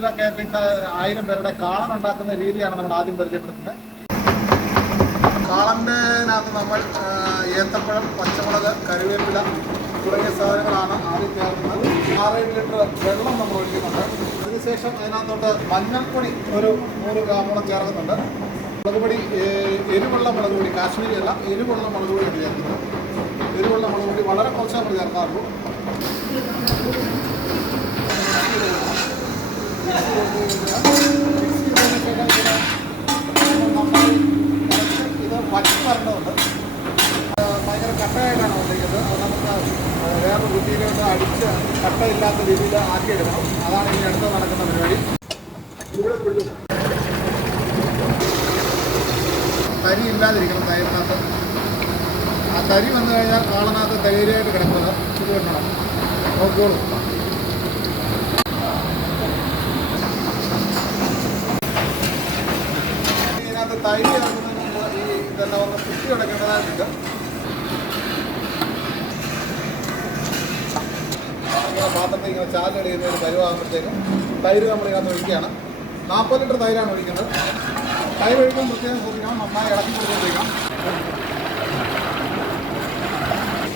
ഇതിലൊക്കെ ആയിരം പേരുടെ കാളം ഉണ്ടാക്കുന്ന രീതിയാണ് നമ്മൾ ആദ്യം പരിചയപ്പെടുത്തുന്നത്. കാളന്റെനകത്ത് നമ്മൾ ഏത്തപ്പഴം പച്ചമുളക് കരുവേപ്പില തുടങ്ങിയ സാധനങ്ങളാണ് ആദ്യം ചേർക്കുന്നത്. ആറേഴ് ലിറ്റർ വെള്ളം നമ്മൾ ഒഴിക്കുന്നുണ്ട്. അതിനുശേഷം അതിനകത്തോട്ട് മഞ്ഞൾപ്പൊടി ഒരു നൂറ് ഗ്രാമോളം ചേർക്കുന്നുണ്ട്. മുളകുപൊടി എരിവുള്ള മുളക് പൊടി കാശ്മീരി അല്ല എരിവുള്ള മുളക് പൊടിയാണ് ചേർക്കുന്നത്. എരിവുള്ള മുളക് പൊടി വളരെ കുറച്ച് നമ്മൾ ചേർക്കാറുള്ളൂ. അടിച്ച് കട്ടയില്ലാത്ത രീതിയിൽ ആക്കിയെടുക്കണം. അതാണ് ഇനി അടുത്ത് നടക്കുന്ന പരിപാടി. തരി ഇല്ലാതിരിക്കണം തൈരിനകത്ത്. ആ തരി വന്നു കഴിഞ്ഞാൽ കാളനകത്ത് തൈരായിട്ട് കിടക്കുന്നത് ഇത് കിട്ടണം നോക്കോളൂ. ഇതിനകത്ത് തൈര് ചേർക്കുന്നതിന് ഈ ഇതെല്ലാം ഒന്ന് കുത്തി ഉടക്കേണ്ടതായിട്ടുണ്ട്. പാത്രത്തിൽ ഇങ്ങനെ ചാലടിയുന്ന ഒരു പരുവാകുമ്പോഴത്തേക്കും തൈര് നമ്മൾ ഒഴിക്കുകയാണ്. നാൽപ്പത് ലിറ്റർ തൈരാണ് ഒഴിക്കുന്നത്. തൈര് ഒഴിക്കുമ്പോൾ പ്രത്യേകം ശ്രദ്ധിക്കണം നന്നായി ഇളക്കി കൊടുത്തോണ്ടിരിക്കണം.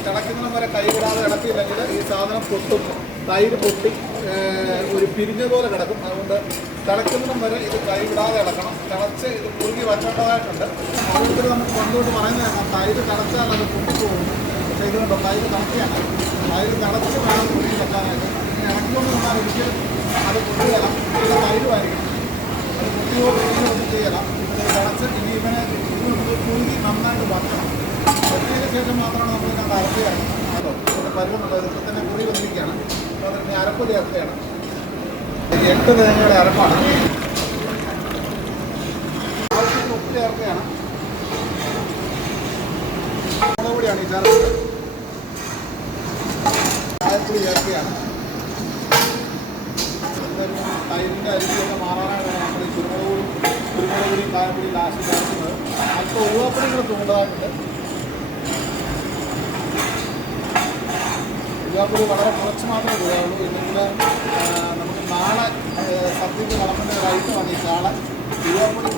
ഇളക്കുന്നതിന് വരെ കൈ വിടാതെ ഇളക്കിയില്ലെങ്കിൽ ഈ സാധനം പൊട്ടും. തൈര് പൊട്ടി ഒരു പിരിഞ്ഞ പോലെ കിടക്കും. അതുകൊണ്ട് തിളക്കുന്നതിനും വരെ ഇത് കൈവിടാതെ ഇളക്കണം. തിളച്ച് ഇത് കുറുകി വരേണ്ടതായിട്ടുണ്ട്. ഓരോരുത്തർ നമുക്ക് പണ്ടുകൊണ്ട് പറയുന്നതാണ് തൈര് തിളച്ചാൽ അത് പൊട്ടിപ്പോകും. പക്ഷേ ഇതുകൊണ്ടോ തൈര് തിളക്കുകയാണ്. തൈര് തിളച്ച് വേണം കുറുകി വെക്കാനായിട്ട് ഇങ്ങനെ ഇളക്കിക്കൊണ്ട് നിന്നാൽ ഒരിക്കലും അത് പൊട്ടുകയില്ല ഇത് തൈരുമായിരിക്കണം അത് പൊട്ടിയോ പൊട്ടിയോ ഒന്നും ചെയ്യല തിളച്ച് ഇനി ഇവനെ കുറുകി നന്നായിട്ട് വറക്കണം വന്നതിന് ശേഷം മാത്രമാണ് നമ്മൾ ഇതിനകത്ത് അരപ്പ് ചേർക്കുന്നത് അതോ ഇതിന്റെ പരുവുണ്ടോ ഇതിപ്പോൾ തന്നെ കുറി വന്നിരിക്കുകയാണ് അപ്പോൾ അതിന് അരപ്പ് ചേർക്കുകയാണ് എട്ട് തേങ്ങയുടെ അരപ്പാണ് ആവശ്യത്തിന് ഉപ്പ് ചേർക്കുകയാണ് മുളക് പൊടിയാണ് ഈ ചേർക്കുന്നത് ചായപ്പൊടി ചേർക്കുകയാണ് തൈരിന്റെ അരിയൊക്കെ മാറാനാണ് നമ്മൾ ഈ കുരുമുളക് പൊടി കായപ്പൊടിയും ലാസ്റ്റ് ചേർക്കുന്നത് അല്പം ഉരുവാപ്പൊടികൾ തൂണ്ടതായിട്ടുണ്ട് ഉരുവാപ്പൊടി വളരെ കുറച്ച് മാത്രമേ ഉപയോഗമുള്ളൂ ഇല്ലെങ്കിൽ നമുക്ക് നാളെ സദ്യക്ക് ഒരു ഐറ്റമാണ് ഈ കാള.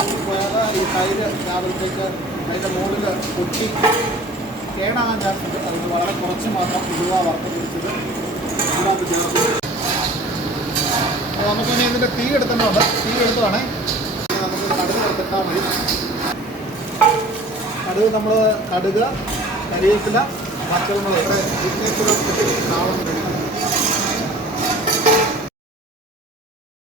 കൂടി പോയാൽ ഈ തൈര് രാവിലത്തേക്ക് അതിന്റെ മുകളിൽ പൊട്ടി കേടാകാൻ ചാൻസ് ഉണ്ട്. അതുകൊണ്ട് വളരെ കുറച്ച് മാത്രം ഉരുവ വറുത്ത് പിടിച്ചത് ഇനി ഇതിന്റെ തീ എടുക്കേണ്ടതുണ്ട്. തീ എടുത്തതാണേ. നമുക്ക് എടുത്തിട്ടാൽ മതി കടുക് നമ്മൾ കടുക് കരിവേപ്പില പച്ചമുളക് ഇവിടെ ഇതിനേക്കുള്ള